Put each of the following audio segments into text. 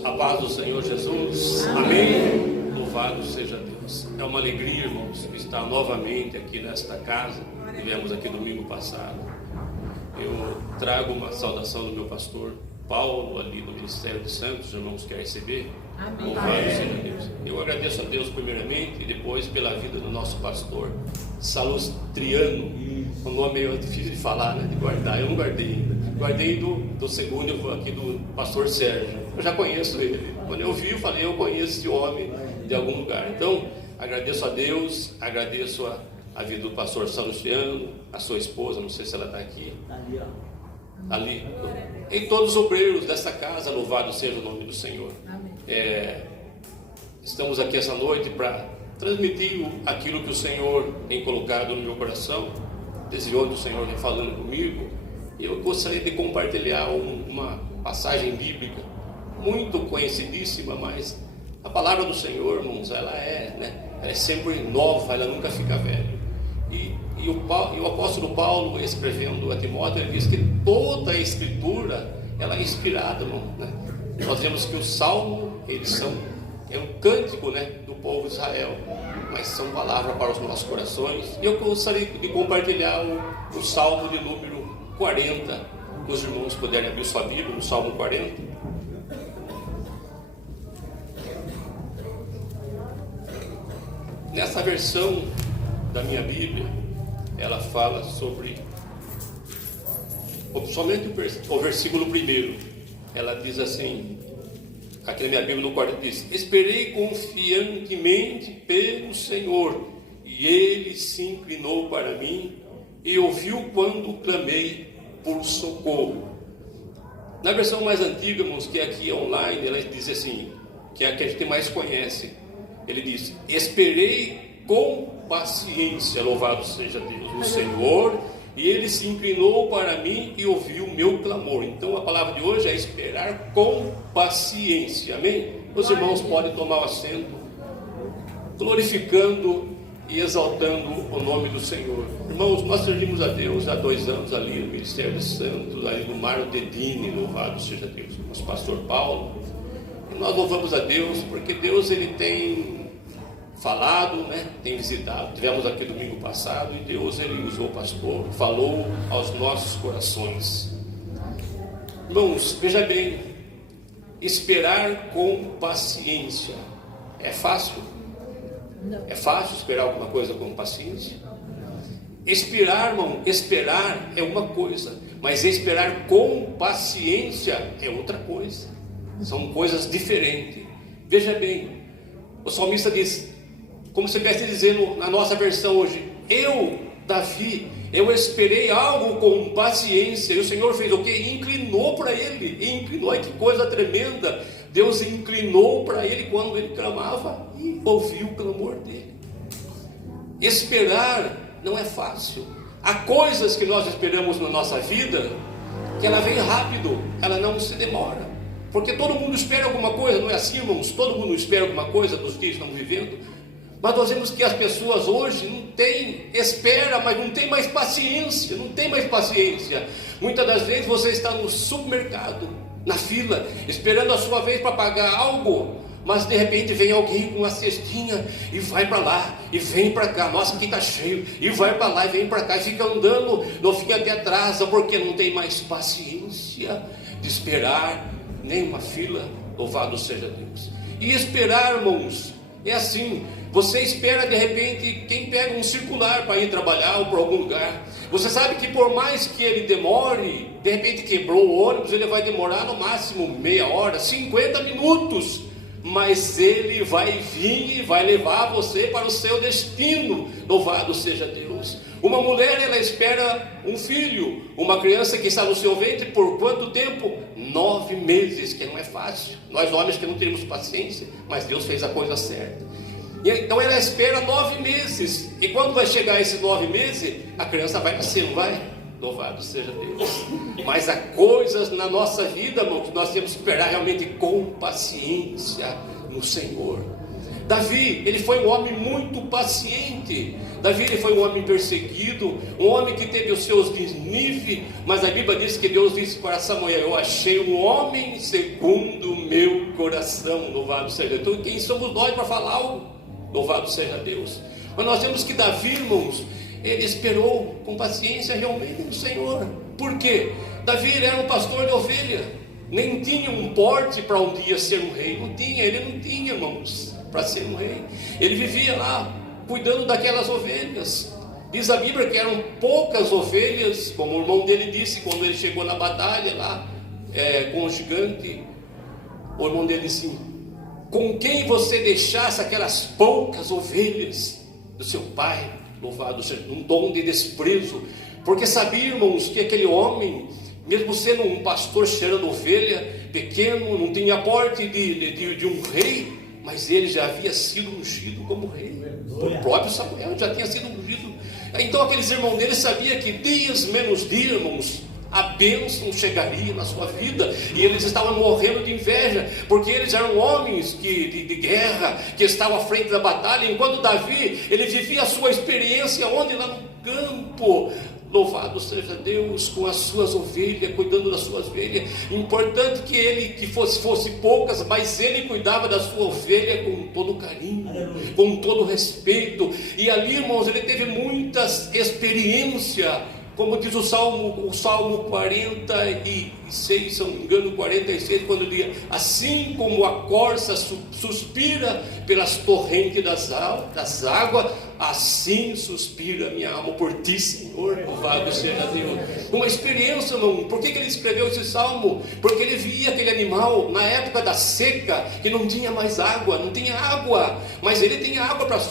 A paz do Senhor Jesus, amém. Louvado seja Deus. É uma alegria, irmãos, estar novamente aqui nesta casa. Estivemos aqui domingo passado. Eu trago uma saudação do meu pastor Paulo, ali do Ministério de Santos. Os irmãos querem receber? Amém. Louvado seja Deus. Eu agradeço a Deus primeiramente e depois pela vida do nosso pastor Salustiano. O nome é difícil de falar, né? De guardar. Eu não guardei ainda. Guardei do segundo aqui do pastor Sérgio. Eu já conheço ele. Quando eu vi, eu falei, eu conheço esse homem de algum lugar. Então, agradeço a Deus, agradeço a vida do pastor Salustiano, a sua esposa, não sei se ela está aqui. Ali, ó. Ali. E todos os obreiros dessa casa, louvado seja o nome do Senhor. Estamos aqui essa noite para transmitir aquilo que o Senhor tem colocado no meu coração, desde onde o Senhor vem falando comigo. Eu gostaria de compartilhar uma passagem bíblica muito conhecidíssima, mas a palavra do Senhor, irmãos, ela é sempre nova, ela nunca fica velha. E o apóstolo Paulo, escrevendo a Timóteo, ele diz que toda a escritura ela é inspirada, irmão, né? Nós vemos que os salmos, é um cântico, né, do povo de Israel, mas são palavras para os nossos corações. E eu gostaria de compartilhar o salmo de número 40, que os irmãos puderem abrir sua Bíblia, no salmo 40. Nessa versão da minha Bíblia, ela fala sobre, somente o versículo 1, ela diz assim, aqui na minha Bíblia no 40 diz: esperei confiantemente pelo Senhor, e Ele se inclinou para mim, e ouviu quando clamei por socorro. Na versão mais antiga, irmãos, que aqui online, ela diz assim, que é a que a gente mais conhece, ele diz: esperei com paciência, louvado seja Deus, o Senhor, e Ele se inclinou para mim e ouviu o meu clamor. Então a palavra de hoje é esperar com paciência, amém? Os irmãos podem tomar o assento, glorificando e exaltando o nome do Senhor. Irmãos, nós servimos a Deus há 2 anos ali no Ministério de Santos, ali no Mário Dedini, louvado seja Deus, nosso pastor Paulo. E nós louvamos a Deus porque Deus ele tem falado, né? Tem visitado. Tivemos aqui domingo passado e Deus ele usou o pastor, falou aos nossos corações. Irmãos, veja bem, esperar com paciência é fácil? É fácil esperar alguma coisa com paciência? Esperar, irmão, esperar é uma coisa, mas esperar com paciência é outra coisa. São coisas diferentes. Veja bem, o salmista diz, como você estivesse dizendo na nossa versão hoje, Davi, eu esperei algo com paciência, e o Senhor fez o quê? Inclinou para ele, olha que coisa tremenda, Deus inclinou para ele quando ele clamava, e ouviu o clamor dele. Esperar não é fácil. Há coisas que nós esperamos na nossa vida, que ela vem rápido, ela não se demora, porque todo mundo espera alguma coisa, não é assim, irmãos? Todo mundo espera alguma coisa nos dias que estamos vivendo. Mas nós vemos que as pessoas hoje não têm, espera, mas não tem mais paciência, Muitas das vezes você está no supermercado, na fila, esperando a sua vez para pagar algo, mas de repente vem alguém com uma cestinha e vai para lá, e vem para cá, nossa, aqui está cheio, e vai para lá, e vem para cá, e fica andando, não fica até atrasa, porque não tem mais paciência de esperar, nem uma fila, louvado seja Deus. E esperar, irmãos, é assim, você espera de repente, quem pega um circular para ir trabalhar ou para algum lugar, você sabe que por mais que ele demore, de repente quebrou o ônibus, ele vai demorar no máximo meia hora, 50 minutos, mas ele vai vir e vai levar você para o seu destino, louvado seja Deus. Uma mulher, ela espera um filho, uma criança que está no seu ventre por quanto tempo? 9 meses, que não é fácil. Nós homens que não temos paciência, mas Deus fez a coisa certa. E então ela espera 9 meses, e quando vai chegar esses 9 meses, a criança vai nascer, não vai? Louvado seja Deus. Mas há coisas na nossa vida, irmão, que nós temos que esperar realmente com paciência no Senhor. Davi, ele foi um homem muito paciente. Davi, ele foi um homem perseguido, um homem que teve os seus desníveis, mas a Bíblia diz que Deus disse para Samuel: eu achei um homem segundo o meu coração. Louvado seja Deus. Quem somos nós para falar algo? Louvado seja Deus. Mas nós vemos que Davi, irmãos, ele esperou com paciência realmente no Senhor. Por quê? Davi, ele era um pastor de ovelha, nem tinha um porte para um dia ser um rei. Ele não tinha, irmãos, para ser um rei. Ele vivia lá cuidando daquelas ovelhas. Diz a Bíblia que eram poucas ovelhas, como o irmão dele disse quando ele chegou na batalha lá com o gigante. O irmão dele disse: com quem você deixasse aquelas poucas ovelhas do seu pai, louvado seja, um tom de desprezo, porque sabia, irmãos, que aquele homem, mesmo sendo um pastor cheirando ovelha, pequeno, não tinha porte de um rei, mas ele já havia sido ungido como rei. O próprio Samuel já tinha sido ungido. Então aqueles irmãos dele sabiam que dias menos dias, irmãos, a bênção chegaria na sua vida, e eles estavam morrendo de inveja, porque eles eram homens de guerra, que estavam à frente da batalha, enquanto Davi, ele vivia a sua experiência onde? Lá no campo. Louvado seja Deus, com as suas ovelhas, cuidando das suas ovelhas. Importante que ele fosse poucas, mas ele cuidava da sua ovelha com todo carinho, com todo respeito. E ali, irmãos, ele teve muitas experiências. Como diz o Salmo 46, se eu não me engano, 46, quando ele diz: assim como a corça suspira pelas torrentes das águas, assim suspira minha alma por ti, Senhor. Louvado seja Deus. Uma experiência, irmão. Por que ele escreveu esse salmo? Porque ele via aquele animal na época da seca, que não tinha mais água, mas ele tinha água para as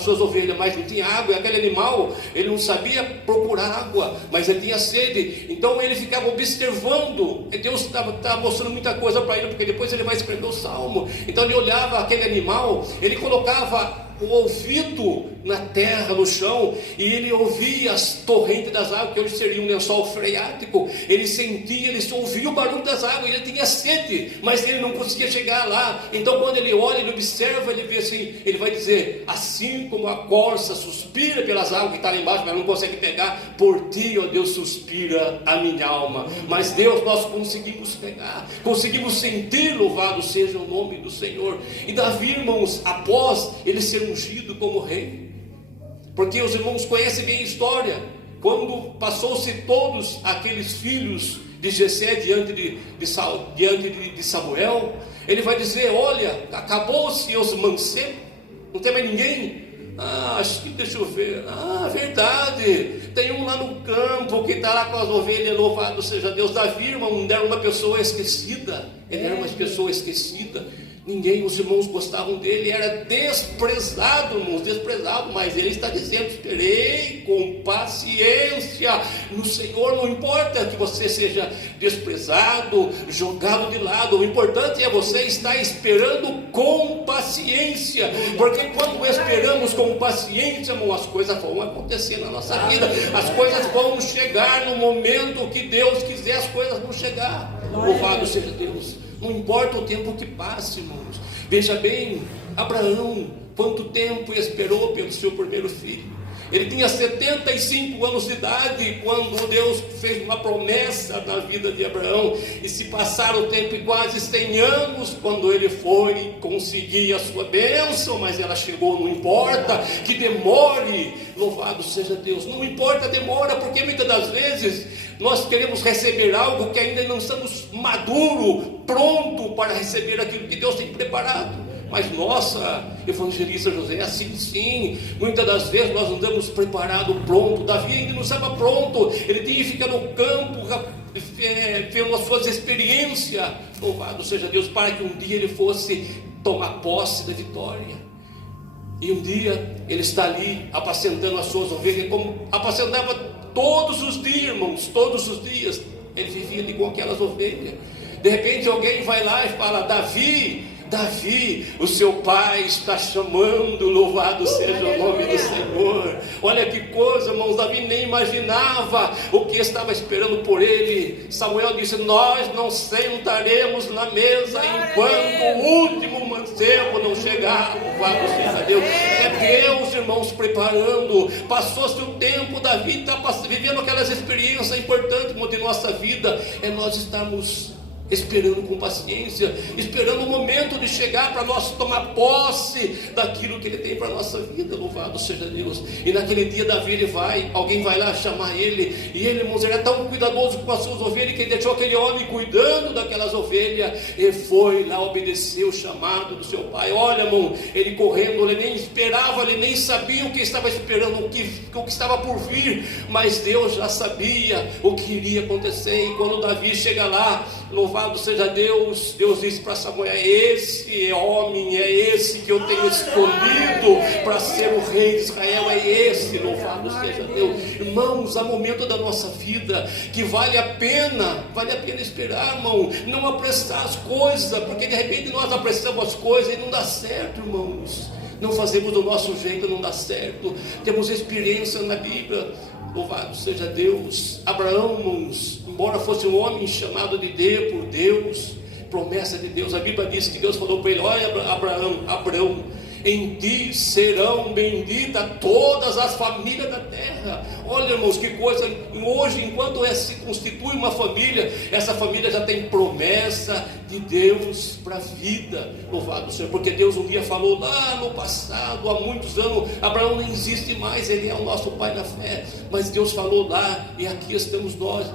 suas ovelhas, mas não tinha água, e aquele animal, ele não sabia procurar água, mas ele tinha sede. Então ele ficava observando, e Deus estava mostrando muita coisa para ele, porque depois ele vai escrever o salmo. Então ele olhava aquele animal, ele colocava o ouvido na terra, no chão, e ele ouvia as torrentes das águas, que hoje seria um lençol freático. Ele sentia, ele só ouvia o barulho das águas, ele tinha sede, mas ele não conseguia chegar lá. Então quando ele olha, ele observa, ele vê assim, ele vai dizer: assim como a corça suspira pelas águas que está lá embaixo, mas não consegue pegar, por ti, ó Deus, suspira a minha alma. Mas Deus, nós conseguimos pegar, conseguimos sentir. Louvado seja o nome do Senhor. E Davi, irmãos, após ele ser ungido como rei, porque os irmãos conhecem bem a história, quando passou-se todos aqueles filhos de Jessé diante de Samuel, ele vai dizer: olha, acabou-se os mancebos, não tem mais ninguém. Acho que, deixa eu ver, verdade, tem um lá no campo que está lá com as ovelhas. Louvado seja Deus. Davi, irmão, era uma pessoa esquecida, ele era uma pessoa esquecida. Ninguém, os irmãos gostavam dele, era desprezado, irmãos, desprezado, mas ele está dizendo: esperei com paciência no Senhor. Não importa que você seja desprezado, jogado de lado, o importante é você estar esperando com paciência, porque quando esperamos com paciência, irmão, as coisas vão acontecer na nossa vida, as coisas vão chegar no momento que Deus quiser, as coisas vão chegar. Louvado seja Deus. Não importa o tempo que passe, irmãos. Veja bem, Abraão, quanto tempo esperou pelo seu primeiro filho. Ele tinha 75 anos de idade quando Deus fez uma promessa na vida de Abraão. E se passaram o tempo de quase 100 anos quando ele foi conseguir a sua bênção, mas ela chegou. Não importa que demore, louvado seja Deus, não importa a demora, porque muitas das vezes nós queremos receber algo que ainda não estamos maduros, pronto para receber aquilo que Deus tem preparado. Mas nossa, evangelista José, assim sim, muitas das vezes nós andamos preparados, pronto. Davi ainda não estava pronto, ele tinha que ficar no campo, vendo as suas experiências, louvado seja Deus, para que um dia ele fosse tomar posse da vitória. E um dia ele está ali apacentando as suas ovelhas, como apacentava todos os dias, irmãos, todos os dias. Ele vivia ali com aquelas ovelhas. De repente alguém vai lá e fala: Davi, o seu pai está chamando. Louvado seja o nome do Senhor. Olha que coisa, irmãos. Davi nem imaginava o que estava esperando por ele. Samuel disse: nós não sentaremos na mesa enquanto o último tempo não chegar, louvado seja Deus. É Deus, irmãos, preparando. Passou-se o tempo da vida, está vivendo aquelas experiências importantes de nossa vida. É nós estarmos esperando com paciência, esperando o momento de chegar para nós tomar posse daquilo que Ele tem para a nossa vida, louvado seja Deus. E naquele dia Davi, alguém vai lá chamar ele, e ele, irmãos, ele é tão cuidadoso com as suas ovelhas, que ele deixou aquele homem cuidando daquelas ovelhas, e foi lá obedecer o chamado do seu pai. Olha, irmão, ele correndo, ele nem esperava, ele nem sabia o que estava esperando, o que estava por vir, mas Deus já sabia o que iria acontecer. E quando Davi chega lá, louvado seja Deus, Deus disse para Samuel: esse homem, é esse que eu tenho escolhido para ser o rei de Israel, é esse, louvado seja Deus. Irmãos, há momento da nossa vida que vale a pena esperar, irmão, não apressar as coisas, porque de repente nós apressamos as coisas e não dá certo, irmãos. Não fazemos do nosso jeito, não dá certo. Temos experiência na Bíblia, louvado seja Deus. Abraão, irmãos, embora fosse um homem chamado de Deus, por Deus, promessa de Deus, a Bíblia diz que Deus falou para ele: olha, Abraão, em ti serão benditas todas as famílias da terra. Olha, irmãos, que coisa. Hoje, enquanto se constitui uma família, essa família já tem promessa de Deus para a vida, louvado Senhor, porque Deus um dia falou lá no passado, há muitos anos. Abraão não existe mais, ele é o nosso pai na fé, mas Deus falou lá, e aqui estamos nós,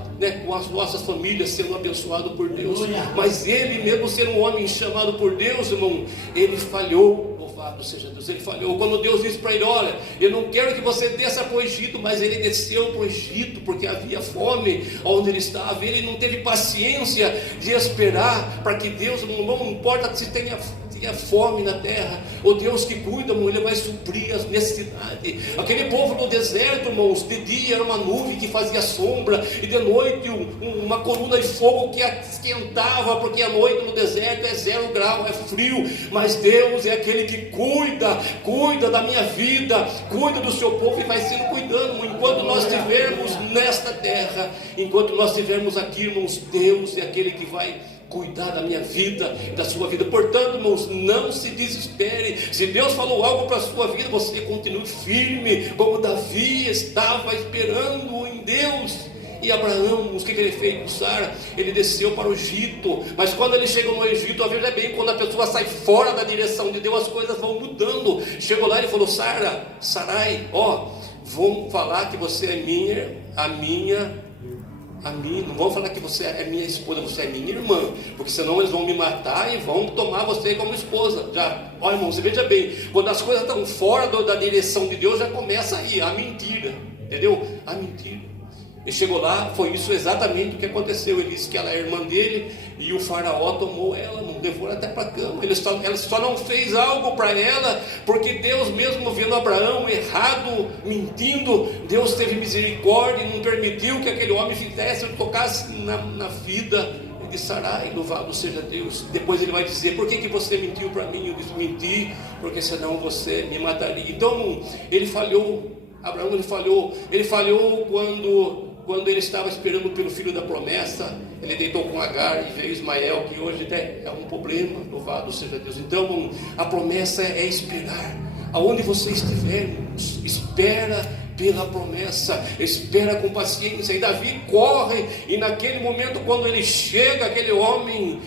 com as nossas famílias sendo abençoados por Deus. Mas ele, mesmo sendo um homem chamado por Deus, irmão, ele falhou. Louvado seja Deus, ele falhou. Quando Deus disse para ele: olha, eu não quero que você desça para o Egito, mas ele desceu para o Egito, porque havia fome onde ele estava. Ele não teve paciência de esperar para que Deus, não importa se tenha fome na terra, o Deus que cuida, irmão, Ele vai suprir as necessidades. Aquele povo no deserto, irmãos, de dia era uma nuvem que fazia sombra, e de noite uma coluna de fogo que esquentava, porque a noite no deserto é 0 grau, é frio. Mas Deus é aquele que cuida da minha vida, cuida do seu povo, e vai sendo cuidando, enquanto nós estivermos nesta terra, enquanto nós estivermos aqui, irmãos, Deus é aquele que vai cuidar da minha vida, da sua vida. Portanto, irmãos, não se desespere. Se Deus falou algo para a sua vida, você continue firme, como Davi estava esperando em Deus. E Abraão, o que ele fez com Sara? Ele desceu para o Egito. Mas quando ele chegou no Egito, veja bem, quando a pessoa sai fora da direção de Deus, as coisas vão mudando. Chegou lá e falou: Sarai, vão falar que você é não vão falar que você é minha esposa, você é minha irmã, porque senão eles vão me matar e vão tomar você como esposa. Olha, irmão, você veja bem, quando as coisas estão fora da direção de Deus, já começa aí a mentira, entendeu? A mentira. Ele chegou lá, foi isso exatamente o que aconteceu. Ele disse que ela é irmã dele, e o faraó tomou ela, não levou ela até para a cama. Ela só não fez algo para ela, porque Deus, mesmo vendo Abraão errado, mentindo, Deus teve misericórdia e não permitiu que aquele homem fizesse, tocasse na vida de Sarai. Louvado seja Deus. Depois ele vai dizer: por que você mentiu para mim? Eu disse: menti, porque senão você me mataria. Então ele falhou. Abraão, ele falhou quando ele estava esperando pelo filho da promessa. Ele deitou com Agar e veio Ismael, que hoje é um problema. Louvado seja Deus. Então a promessa é esperar. Aonde você estiver, irmãos, espera pela promessa, espera com paciência. E Davi corre, e naquele momento, quando ele chega, aquele homem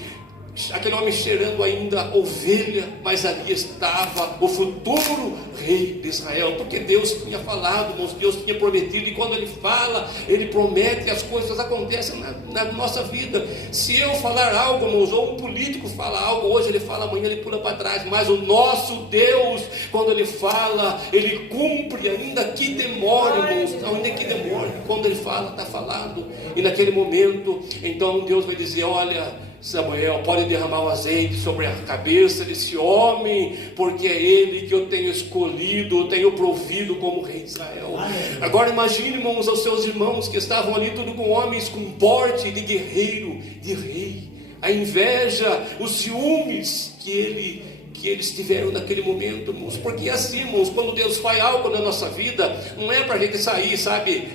cheirando ainda ovelha, mas ali estava o futuro rei de Israel, porque Deus tinha falado, irmãos, Deus tinha prometido. E quando Ele fala, Ele promete, e as coisas acontecem na nossa vida. Se eu falar algo, irmãos, ou um político fala algo, hoje ele fala, amanhã ele pula para trás, mas o nosso Deus, quando Ele fala, Ele cumpre, ainda que demore, irmãos, ainda que demore. Quando Ele fala, está falado. E naquele momento, então Deus vai dizer: olha, Samuel, pode derramar o azeite sobre a cabeça desse homem, porque é ele que eu tenho escolhido, tenho provido como rei de Israel. Agora imagine, irmãos, os seus irmãos que estavam ali, tudo com homens com porte de guerreiro, de rei. A inveja, os ciúmes que eles tiveram naquele momento, irmãos. Porque assim, irmãos, quando Deus faz algo na nossa vida, não é para a gente sair, sabe,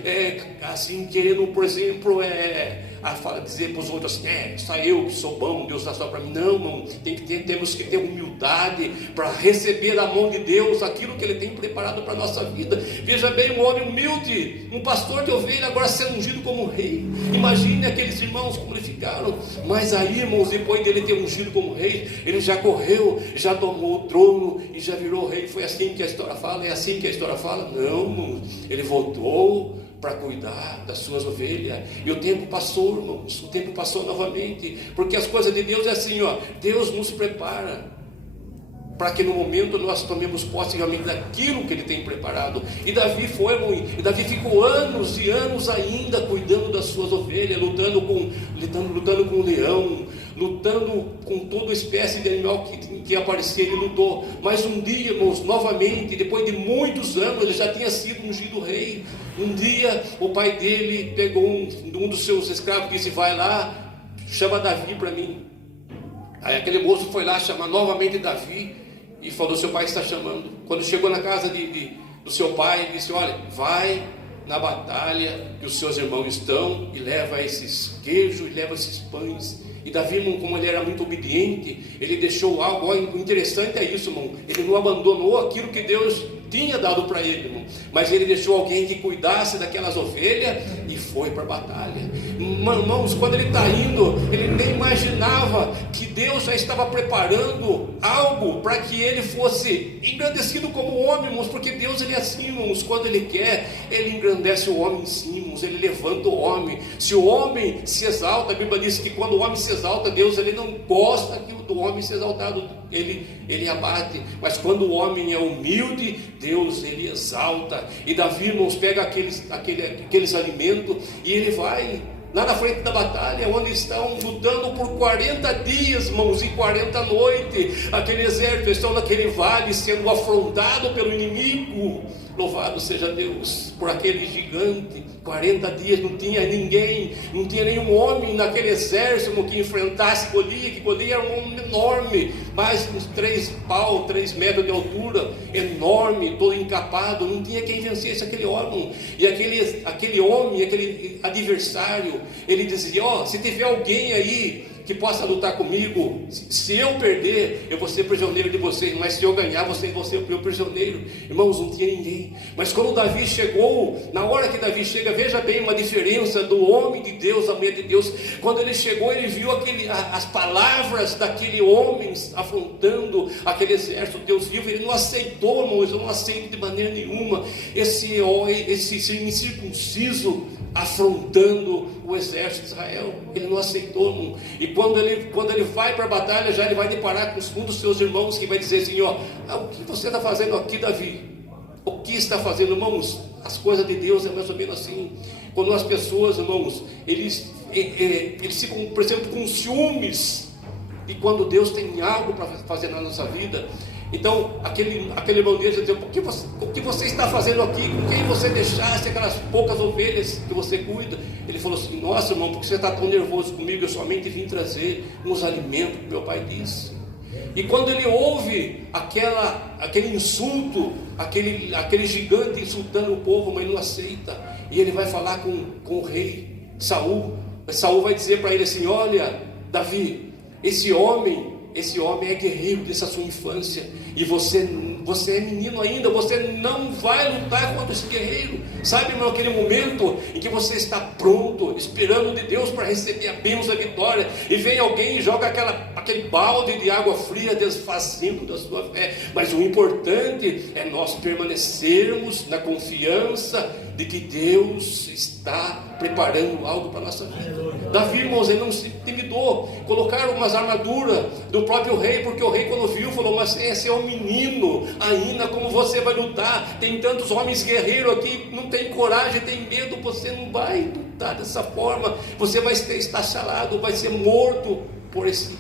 assim, querendo, por exemplo, dizer para os outros assim, só eu que sou bom, Deus dá só para mim. Não, irmão, temos que ter humildade para receber da mão de Deus aquilo que Ele tem preparado para a nossa vida. Veja bem, um homem humilde, um pastor de ovelha, agora sendo ungido como rei. Imagine aqueles irmãos como eles ficaram. Mas aí, irmãos, depois dele ter ungido como rei, ele já correu, já tomou o trono e já virou rei. Foi assim que a história fala? É assim que a história fala? Não, irmãos, ele voltou para cuidar das suas ovelhas, e o tempo passou, irmãos, o tempo passou novamente, porque as coisas de Deus é assim, Deus nos prepara para que no momento nós tomemos posse realmente daquilo que Ele tem preparado. E Davi ficou anos e anos ainda cuidando das suas ovelhas, lutando com o leão, lutando com toda espécie de animal que aparecia. Ele lutou, mas um dia, irmãos, novamente, depois de muitos anos, ele já tinha sido ungido rei. Um dia o pai dele pegou um dos seus escravos e disse: vai lá, chama Davi para mim. Aí aquele moço foi lá chamar novamente Davi e falou: seu pai está chamando. Quando chegou na casa do seu pai, ele disse: olha, vai na batalha que os seus irmãos estão e leva esses queijos e leva esses pães. E Davi, irmão, como ele era muito obediente, ele deixou algo. O interessante é isso, irmão, ele não abandonou aquilo que Deus tinha dado para ele, irmão, mas ele deixou alguém que cuidasse daquelas ovelhas e foi para a batalha. Irmãos, quando ele está indo, ele nem imaginava que Deus já estava preparando algo para que ele fosse engrandecido como homem, irmãos, porque Deus, ele é assim, irmãos, quando ele quer, ele engrandece o homem em si, irmãos, ele levanta o homem. Se o homem se exalta, a Bíblia diz que quando o homem se exalta, Deus, ele não gosta do homem se exaltado, ele abate. Mas quando o homem é humilde, Deus, ele exalta. E Davi, irmãos, pega aqueles alimentos e ele vai lá na frente da batalha, onde estão lutando por 40 dias, irmãos, e 40 noites. Aquele exército estão naquele vale sendo afrontado pelo inimigo. Louvado seja Deus por aquele gigante. 40 dias não tinha ninguém, não tinha nenhum homem naquele exército que enfrentasse Golias, que Golias era um homem enorme, mais uns 3 metros de altura, enorme, todo encapado, não tinha quem vencesse aquele homem. E aquele homem, aquele adversário, ele dizia: se tiver alguém aí que possa lutar comigo, se eu perder, eu vou ser prisioneiro de vocês, mas se eu ganhar, vocês vão ser o meu prisioneiro. Irmãos, não tinha ninguém. Mas quando Davi chegou, na hora que Davi chega, veja bem uma diferença do homem de Deus, a mulher de Deus. Quando ele chegou, ele viu as palavras daquele homem afrontando aquele exército. Deus viu, ele não aceitou, irmãos, eu não aceito de maneira nenhuma esse incircunciso afrontando o exército de Israel. Ele não aceitou, irmão. E quando ele vai para a batalha, já ele vai deparar com um dos seus irmãos, que vai dizer assim: o que você está fazendo aqui, Davi? O que está fazendo, irmãos? As coisas de Deus é mais ou menos assim. Quando as pessoas, irmãos, eles ficam, por exemplo, com ciúmes, e quando Deus tem algo para fazer na nossa vida, então aquele irmão dele dizia: o que você está fazendo aqui? Com quem você deixasse aquelas poucas ovelhas que você cuida? Ele falou assim: nossa, irmão, porque você está tão nervoso comigo? Eu somente vim trazer uns alimentos que meu pai disse. E quando ele ouve aquele insulto, aquele gigante insultando o povo, mas não aceita, e ele vai falar com o rei Saul. Saul vai dizer para ele assim: olha, Davi, esse homem é guerreiro dessa sua infância, e você é menino ainda, você não vai lutar contra esse guerreiro. Sabe, irmão, aquele momento em que você está pronto, esperando de Deus para receber a bênção da vitória, e vem alguém e joga aquele balde de água fria, desfazendo da sua fé. Mas o importante é nós permanecermos na confiança de que Deus está preparando algo para a nossa vida. Davi, irmãos, ele não se intimidou. Colocaram umas armaduras do próprio rei, porque o rei, quando viu, falou: mas esse é um menino ainda, como você vai lutar? Tem tantos homens guerreiros aqui, não tem coragem, tem medo, você não vai lutar dessa forma, você vai estar chalado, vai ser morto por esse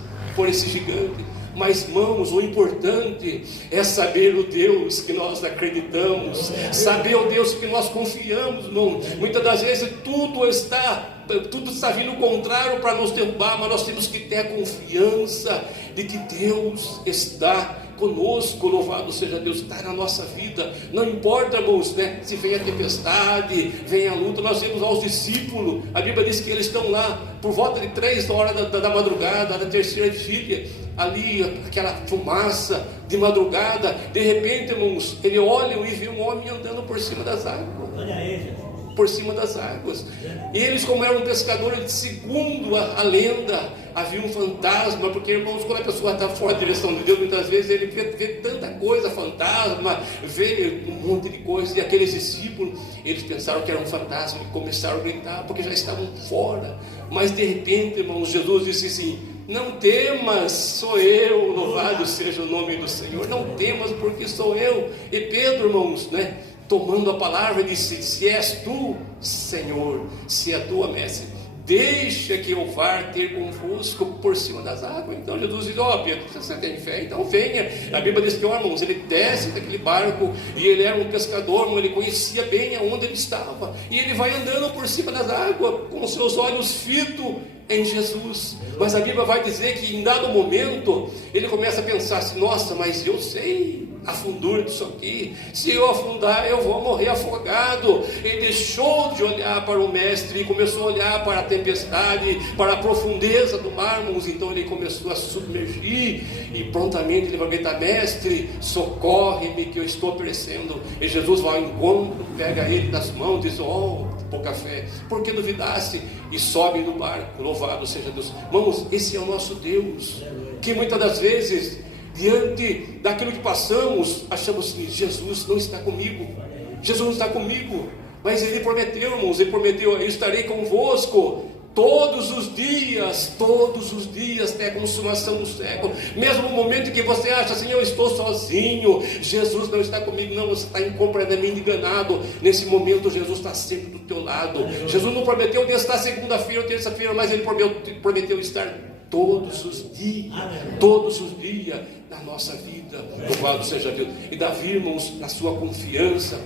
gigante. Mas, irmãos, o importante é saber o Deus que nós acreditamos, saber o Deus que nós confiamos, irmão. Muitas das vezes tudo está tudo está vindo contrário para nos derrubar, mas nós temos que ter a confiança de que Deus está conosco. Louvado seja Deus, está na nossa vida. Não importa, irmãos, né, se vem a tempestade, vem a luta. Nós vemos aos discípulos, a Bíblia diz que eles estão lá por volta de 3 horas da madrugada, da terceira vigília, ali aquela fumaça de madrugada. De repente, irmãos, ele olha e vê um homem andando por cima das águas. Olha aí, Jesus. Por cima das águas. E eles, como eram pescadores, segundo a lenda, havia um fantasma, porque, irmãos, quando a pessoa está fora da direção de Deus, muitas vezes ele vê tanta coisa, fantasma, vê um monte de coisa. E aqueles discípulos, eles pensaram que era um fantasma e começaram a gritar, porque já estavam fora. Mas de repente, irmãos, Jesus disse assim: não temas, sou eu, louvado seja o nome do Senhor. Não temas, porque sou eu. E Pedro, irmãos, né, tomando a palavra, disse: se és tu, Senhor, se é tua, mestre, deixa que eu vá ter convosco por cima das águas. Então Jesus diz: ó, Pedro, você tem fé? Então venha. A Bíblia diz que, ó, irmãos, ele desce daquele barco, e ele era um pescador, irmão, ele conhecia bem aonde ele estava, e ele vai andando por cima das águas, com os seus olhos fitos em Jesus. Mas a Bíblia vai dizer que em dado momento, ele começa a pensar assim: nossa, mas eu sei a fundura disso aqui, se eu afundar eu vou morrer afogado. Ele deixou de olhar para o mestre e começou a olhar para a tempestade, para a profundeza do mar, irmãos. Então ele começou a submergir, e prontamente ele vai gritar: mestre, socorre-me que eu estou perecendo. E Jesus vai ao encontro, pega ele das mãos, diz: oh, pouca fé, por que duvidaste? E sobe no barco. Louvado seja Deus. Irmãos, esse é o nosso Deus, que muitas das vezes, diante daquilo que passamos, achamos que Jesus não está comigo, Jesus não está comigo. Mas Ele prometeu, irmãos, Ele prometeu: eu estarei convosco todos os dias, até a consumação do século. Mesmo no momento em que você acha assim: eu estou sozinho, Jesus não está comigo. Não, você está completamente enganado. Nesse momento Jesus está sempre do teu lado. Jesus não prometeu de estar segunda-feira ou terça-feira, mas Ele prometeu estar todos os dias da nossa vida. Louvado seja Deus. E Davi, irmãos, na sua confiança,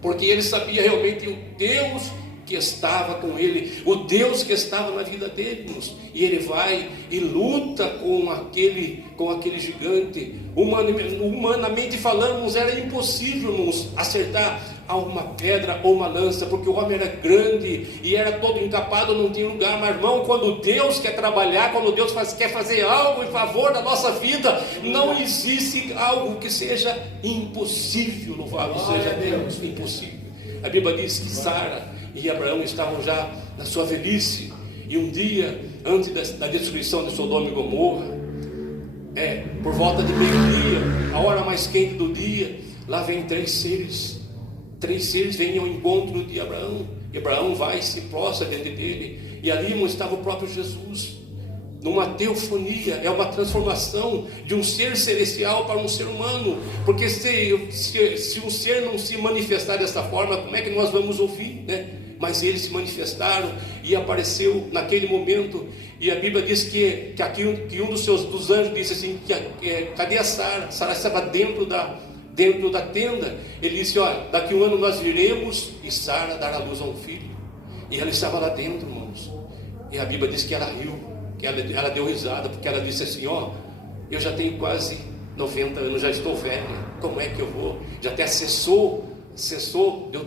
porque ele sabia realmente o Deus que estava com ele, o Deus que estava na vida dele, irmãos. E ele vai e luta com aquele gigante. Humanamente falando, era impossível, irmãos, acertar a uma pedra ou uma lança, porque o homem era grande e era todo encapado, não tinha lugar. Mas, irmão, quando Deus quer trabalhar, quando Deus quer fazer algo em favor da nossa vida, não existe algo que seja impossível. Louvado seja Deus. Impossível. A Bíblia diz que Sara e Abraão estavam já na sua velhice, e um dia antes da destruição de Sodoma e Gomorra, por volta de meio-dia, a hora mais quente do dia, lá vem três seres vêm ao encontro de Abraão, e Abraão vai e se prostra diante dele, e ali, irmão, estava o próprio Jesus, numa teofonia. É uma transformação de um ser celestial para um ser humano, porque se um ser não se manifestar dessa forma, como é que nós vamos ouvir, né? Mas eles se manifestaram, e apareceu naquele momento. E a Bíblia diz que um dos anjos disse assim: cadê a Sara? Sara estava dentro da tenda. Ele disse: olha, daqui 1 ano nós viremos, e Sara dará luz a um filho. E ela estava lá dentro, irmãos. E a Bíblia diz que ela riu, que ela deu risada, porque ela disse assim: ó, eu já tenho quase 90 anos, já estou velha, como é que eu vou? Já até cessou de eu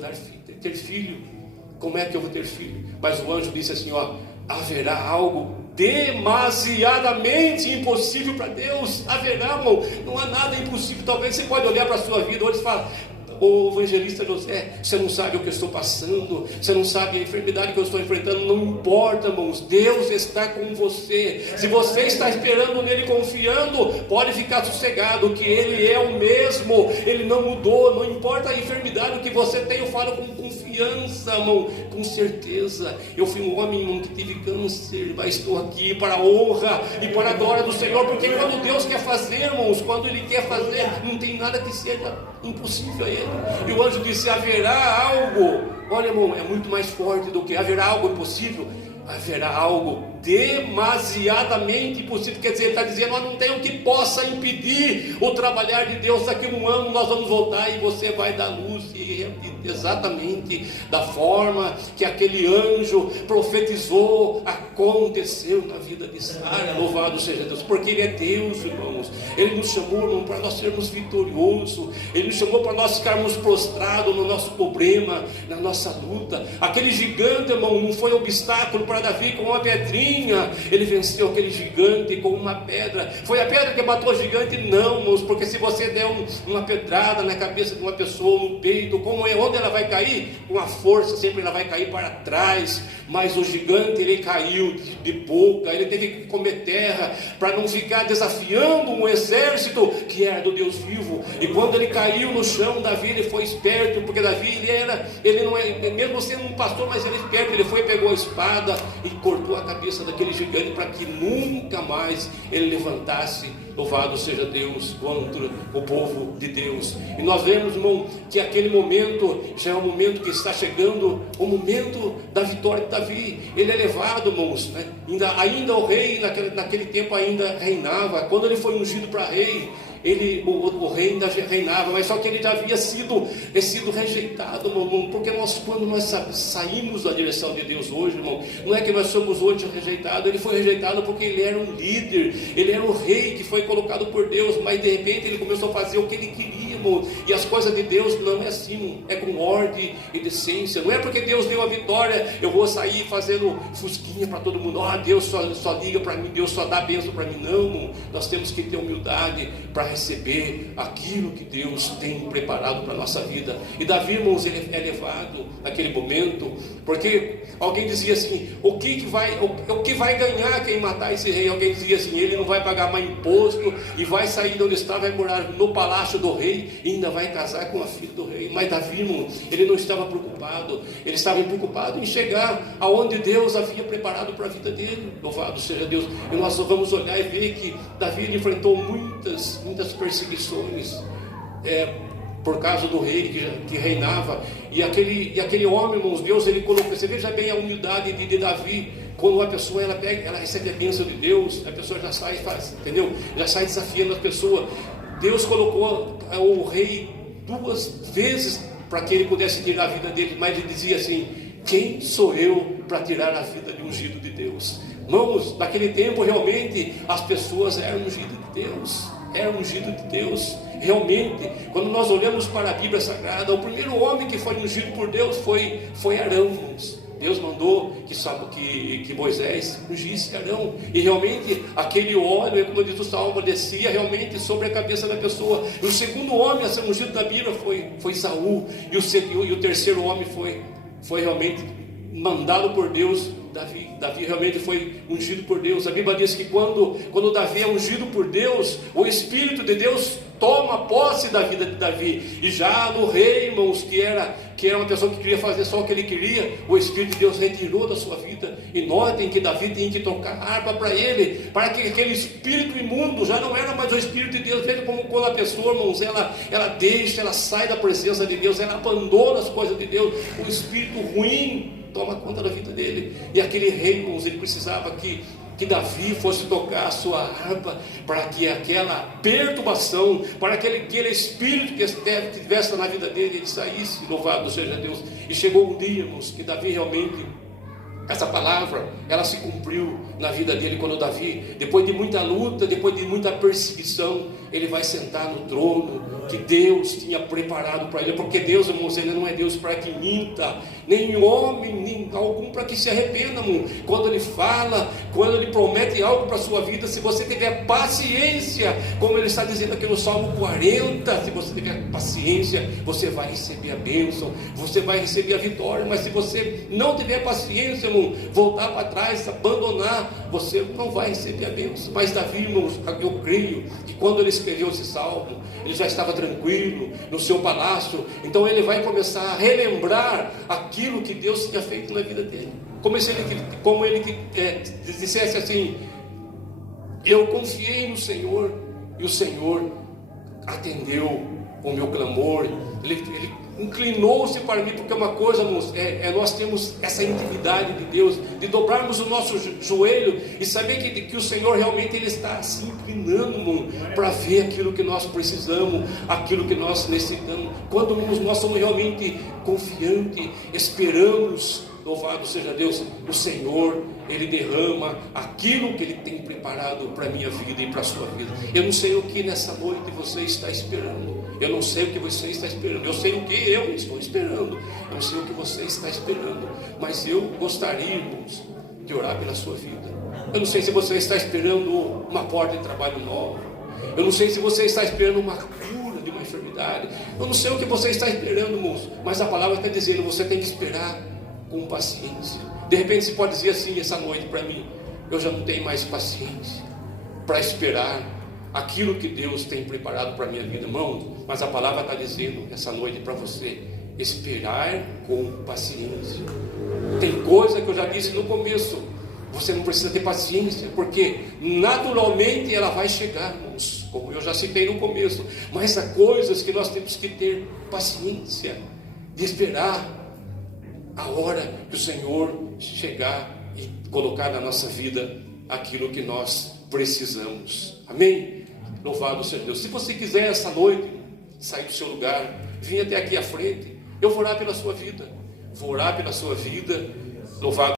ter filho. Como é que eu vou ter filho? Mas o anjo disse assim: ó, haverá algo demasiadamente impossível para Deus. Haverá, irmão, não há nada impossível. Talvez você pode olhar para a sua vida hoje e falar: ô evangelista José, você não sabe o que eu estou passando, você não sabe a enfermidade que eu estou enfrentando. Não importa, irmãos, Deus está com você. Se você está esperando nele, confiando, pode ficar sossegado, que Ele é o mesmo, Ele não mudou. Não importa a enfermidade que você tem, eu falo com confiança, irmão, com certeza. Eu fui um homem, irmão, que tive câncer, mas estou aqui para a honra e para a glória do Senhor, porque quando Deus quer fazer, irmãos, quando Ele quer fazer, não tem nada que seja impossível a Ele. E o anjo disse: haverá algo. Olha, irmão, é muito mais forte do que haverá algo impossível. haverá algo demasiadamente impossível. Quer dizer, ele está dizendo: não tem o que possa impedir o trabalhar de Deus. Daqui a um ano nós vamos voltar e você vai dar luz. E exatamente da forma que aquele anjo profetizou, aconteceu na vida de Sara. Louvado seja Deus, porque Ele é Deus, irmãos. Ele nos chamou, irmão, para nós sermos vitoriosos. Ele nos chamou para nós ficarmos prostrados no nosso problema, na nossa luta. Aquele gigante, irmão, não foi obstáculo para Davi com uma pedrinha. Ele venceu aquele gigante com uma pedra. Foi a pedra que matou o gigante? Não, irmãos, porque se você der uma pedrada na cabeça de uma pessoa, no peito, como é, onde ela vai cair? Com a força, sempre ela vai cair para trás. Mas o gigante, ele caiu de boca. Ele teve que comer terra para não ficar desafiando um exército que era do Deus vivo. E quando ele caiu no chão, Davi, ele foi esperto, porque Davi, ele não é, mesmo sendo um pastor, mas ele é esperto. Ele foi, pegou a espada e cortou a cabeça daquele gigante para que nunca mais ele levantasse. Louvado seja Deus contra o povo de Deus. E nós vemos, irmão, que aquele momento já é um momento que está chegando, o momento da vitória de Davi. Ele é levado, irmãos, né? Ainda o rei naquele tempo ainda reinava. Quando ele foi ungido para rei, o rei ainda reinava, mas só que ele já havia sido rejeitado, irmão, porque quando nós saímos da direção de Deus hoje, irmão, não é que nós somos hoje rejeitados. Ele foi rejeitado porque ele era um líder, ele era o rei que foi colocado por Deus, mas de repente ele começou a fazer o que ele queria, irmão. E as coisas de Deus não é assim, é com ordem e decência. Não é porque Deus deu a vitória, eu vou sair fazendo fusquinha para todo mundo. Deus só liga para mim, Deus só dá bênção para mim. Não, irmão. Nós temos que ter humildade para receber aquilo que Deus tem preparado para a nossa vida. E Davi, irmãos, ele é levado naquele momento, porque alguém dizia assim: o que vai ganhar quem matar esse rei? Alguém dizia assim: ele não vai pagar mais imposto e vai sair de onde está, vai morar no palácio do rei e ainda vai casar com a filha do rei. Mas Davi, irmão, ele não estava preocupado. Ele estava preocupado em chegar aonde Deus havia preparado para a vida dele. Louvado seja Deus. E nós vamos olhar e ver que Davi, ele enfrentou muitas perseguições por causa do rei que reinava. E aquele homem, irmãos, Deus, ele colocou. Você veja bem a humildade de Davi. Quando uma pessoa ela recebe a bênção de Deus, a pessoa já sai, entendeu? Já sai desafiando a pessoa. Deus colocou o rei 2 vezes para que ele pudesse tirar a vida dele, mas ele dizia assim: quem sou eu para tirar a vida de ungido de Deus? Irmãos, naquele tempo realmente as pessoas eram ungidas de Deus. Era ungido de Deus. Realmente, quando nós olhamos para a Bíblia Sagrada, o primeiro homem que foi ungido por Deus foi Arão. Deus mandou que Moisés ungisse Arão. E realmente aquele óleo, como diz o Salmo, descia realmente sobre a cabeça da pessoa. E o segundo homem a ser ungido da Bíblia foi Saul. E o terceiro homem foi realmente mandado por Deus, Davi realmente foi ungido por Deus. A Bíblia diz que quando Davi é ungido por Deus, o Espírito de Deus toma posse da vida de Davi. E já no rei, irmãos, que era uma pessoa que queria fazer só o que ele queria, o Espírito de Deus retirou da sua vida. E notem que Davi tem que tocar harpa para ele, para que aquele espírito imundo já não era mais o Espírito de Deus. Veja como quando a pessoa, irmãos, ela sai da presença de Deus, ela abandona as coisas de Deus, o espírito ruim toma conta da vida dele. E aquele rei, irmãos, ele precisava que Davi fosse tocar a sua harpa, para que aquela perturbação, para aquele espírito que estivesse na vida dele, ele saísse. Louvado seja Deus. E chegou um dia, irmãos, que Davi realmente, essa palavra, ela se cumpriu na vida dele, quando Davi, depois de muita luta, depois de muita perseguição, ele vai sentar no trono que Deus tinha preparado para ele. Porque Deus, irmãos, ele não é Deus para que minta, nem homem, nem algum para que se arrependa, irmão. Quando ele fala, quando ele promete algo para a sua vida, se você tiver paciência, como ele está dizendo aqui no Salmo 40, se você tiver paciência, você vai receber a bênção, você vai receber a vitória. Mas se você não tiver paciência, irmão, voltar para trás, abandonar, você não vai receber a bênção. Mas Davi, irmãos, eu creio que quando ele escreveu esse salmo, ele já estava tranquilo no seu palácio. Então ele vai começar a relembrar aquilo que Deus tinha feito na vida dele, como ele dissesse assim: eu confiei no Senhor, e o Senhor atendeu o meu clamor, Ele inclinou-se para mim, porque uma coisa, irmãos, nós temos essa intimidade de Deus, de dobrarmos o nosso joelho e saber que o Senhor realmente Ele está se inclinando, irmão, para ver aquilo que nós precisamos, aquilo que nós necessitamos. Quando nós somos realmente confiantes, esperamos, louvado seja Deus, o Senhor, Ele derrama aquilo que Ele tem preparado para a minha vida e para a sua vida. Eu não sei o que nessa noite você está esperando. Eu não sei o que você está esperando. Eu sei o que eu estou esperando. Eu não sei o que você está esperando. Mas eu gostaria, irmãos, de orar pela sua vida. Eu não sei se você está esperando uma porta de trabalho nova. Eu não sei se você está esperando uma cura de uma enfermidade. Eu não sei o que você está esperando, irmãos. Mas a palavra está dizendo, você tem que esperar com paciência. De repente você pode dizer assim essa noite para mim: eu já não tenho mais paciência para esperar aquilo que Deus tem preparado para a minha vida, irmão. Mas a palavra está dizendo essa noite para você: esperar com paciência. Tem coisa que eu já disse no começo, você não precisa ter paciência, porque naturalmente ela vai chegar, irmãos, como eu já citei no começo. Mas há coisas que nós temos que ter paciência de esperar a hora que o Senhor chegar e colocar na nossa vida aquilo que nós precisamos. Amém? Louvado seja Deus. Se você quiser essa noite sair do seu lugar, vir até aqui à frente, eu vou orar pela sua vida. Vou orar pela sua vida. Louvado